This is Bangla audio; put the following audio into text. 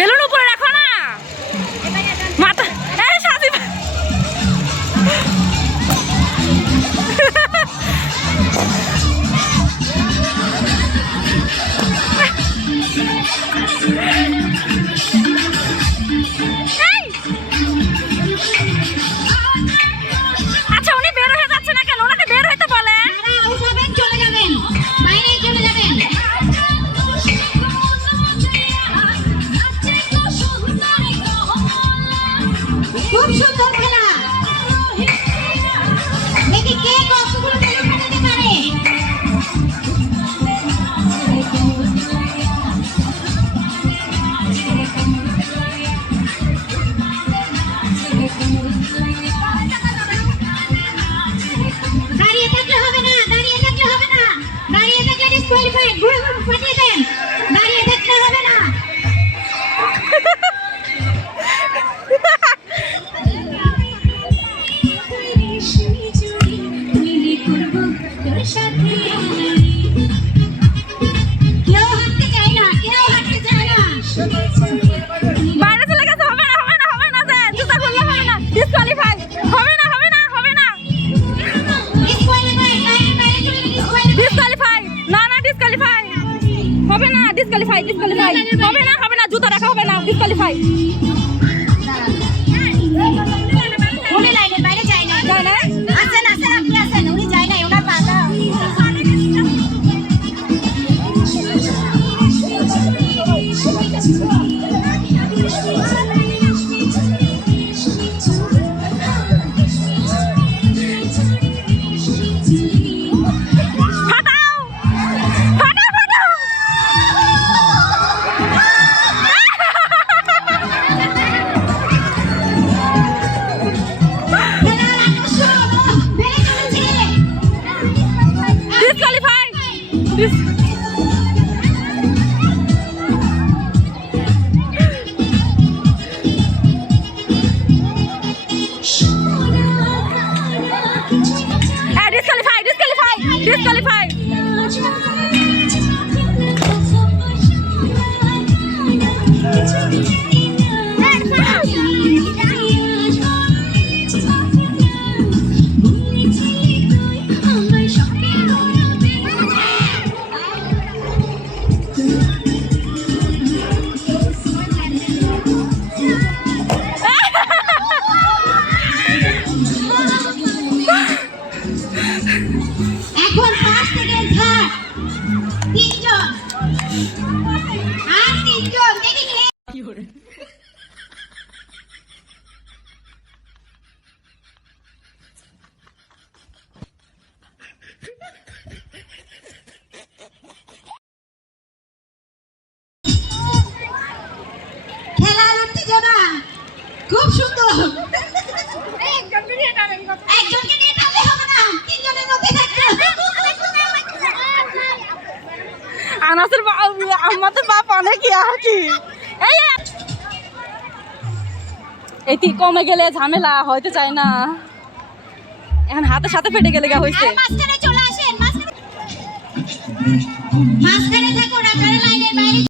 বেলুন উপরে রাখো না মাথা সাজি আচ্ছা উনি বের হয়ে যাচ্ছে না কেন? ওনাকে বের হইতে বলে। চলে যাবেন, বাইরে চলে যাবেন। খুব সুন্দর খেলা। দেখি কে কতগুলো বেলুন ফাটাতে পারে। দাঁড়িয়ে থাকলে হবে না, দাঁড়িয়ে থাকলে হবে না, দাঁড়িয়ে থাকলে ডিসকোয়ালিফাইড। ঘুরে ঘুরে ফাটিয়ে দেন, দাঁড়িয়ে থাকলে হবে না। কেউ হাঁটতে চায় না, কেউ হাঁটতে চায় না। বাইরে চলে গেছে। হবে না হবে না হবে না যে জুতা খুললে হবে না। ডিসকোয়ালিফাই হবে না হবে না হবে না। ডিসকোয়ালিফাইড, বাইরে চলে ডিসকোয়ালিফাইড। ডিসকোয়ালিফাই না না ডিসকোয়ালিফাই হবে না। ডিসকোয়ালিফাই ডিসকোয়ালিফাই হবে না হবে না। জুতা রাখা হবে না। ডিসকোয়ালিফাই উনি লাইনের বাইরে যায় না। যায় না। আসেন আসেন, আপনি আসেন। উনি যায় নাই, ওনার পাতা। ফাটাও ফাটাও ফাটাও। খেলার আকর্ষণ বেড়ে চলেছে। Disqualify disqualify disqualify disqualify. এখন 5 সেকেন্ড থাক। 3 জন আর 3 জন দেখি কে। খেলার উত্তেজনা খুব সুন্দর। একজনকে নিয়ে টানলে হবে না, 3 জনের মধ্যে থাকতে হবে। আনাসের আমাদের বাপ অনেক আর কি। এটি কমে গেলে ঝামেলা হইতে চায় না। এখন হাতের সাথে ফেটে গেলে হয়েছে। মাঝখানে চলে আসেন, মাঝখানে থাকুন, আপনারা লাইনের বাইরে।